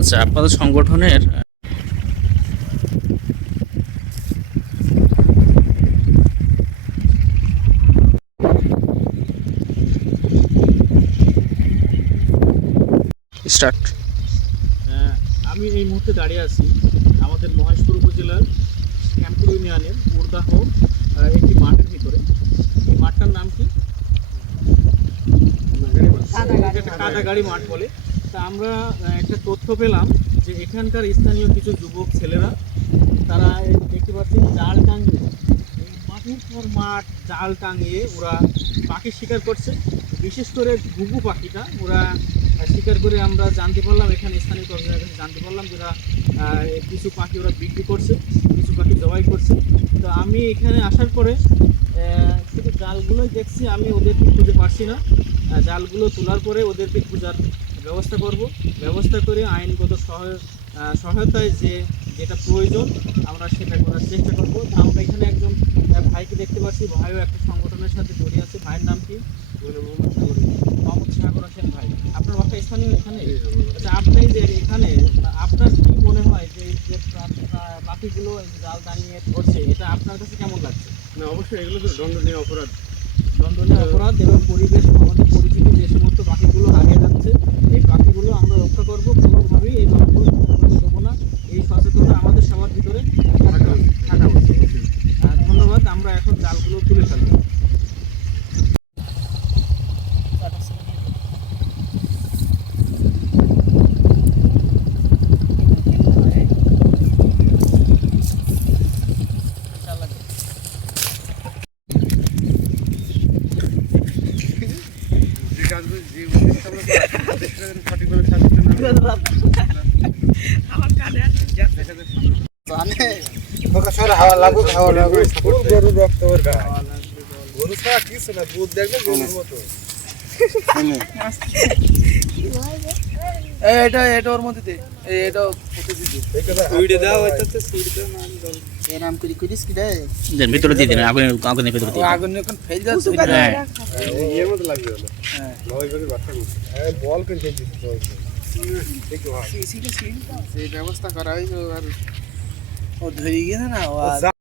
আচ্ছা, আপনাদের সংগঠনের স্টার্ট। আমি এই মুহূর্তে দাঁড়িয়ে আছি আমাদের মহেশপুর উপজেলার শ্যামপুর ইউনিয়নের মুরদাহ একটি মাঠের ভিতরে। এই মাঠটার নাম কি? কাদাগাড়ি মাঠ বলে। তা আমরা একটা তথ্য পেলাম যে এখানকার স্থানীয় কিছু যুবক ছেলেরা তারা দেখতে পাচ্ছি জাল টাঙিয়ে মাঠের পর মাঠ জাল টাঙিয়ে ওরা পাখি শিকার করছে। বিশেষ করে ঘুঘু পাখিটা ওরা শিকার করে আমরা জানতে পারলাম, এখানে স্থানীয় কর্মীদের কাছে জানতে পারলাম যে কিছু পাখি ওরা বিক্রি করছে, কিছু পাখি জবাই করছে। তো আমি এখানে আসার পরে শুধু জালগুলোই দেখছি, আমি ওদেরকে খুঁজে পারছি না। জালগুলো তোলার পরে ওদেরকে খোঁজার ব্যবস্থা করে আইনগত সহায়তায় যেটা প্রয়োজন আমরা সেটা করার চেষ্টা করব। আমরা এখানে একজন ভাইকে দেখতে পাচ্ছি, ভাইও একটা সংগঠনের সাথে জড়িয়ে আছে। ভাইয়ের নাম কি? মোহাম্মদ সাগর হোসেন ভাই। আপনার বাসা স্থানীয় এখানে? আচ্ছা, আপনি যে এখানে আপনার কি মনে হয় যে পাখিগুলো জাল টাঙিয়ে ধরছে, এটা আপনার কাছে কেমন লাগছে? না, অবশ্যই এগুলো তো দণ্ডনীয় অপরাধ এবং পরিবেশ আমাদের পরিচিতি যে সমস্ত পাখিগুলো হারিয়ে যাচ্ছে, এই পাখিগুলো আমরা রক্ষা করবো। কোনোভাবেই এই পাখিগুলো দেবো না। এই সচেতনতা আমাদের সবার ভিতরে থাকা উচিত। ধন্যবাদ। আমরা এখন জালগুলো তুলে ফেলবো। গরু ছাড়া কিছু না, দুধ দেখলে গরুর মতো। এটা ওর মধ্যে দে, এটা সুইডে দাও, এটাতে সুইডে দাও না। এর নাম করিস কি রে? দেন ভিতরে দিয়ে দিন, আগুনের ভিতরে দিয়ে। আগুন যখন ফেল যাচ্ছে হ্যাঁ এর মধ্যে লাগবে হলো। হ্যাঁ লয় করে বাচ্চা করতে হ্যাঁ বল করে খেয়ে দিতে হবে। ঠিক আছে, সেই ব্যবস্থা করা হইলো। আর ও ধরে গিয়ে না ও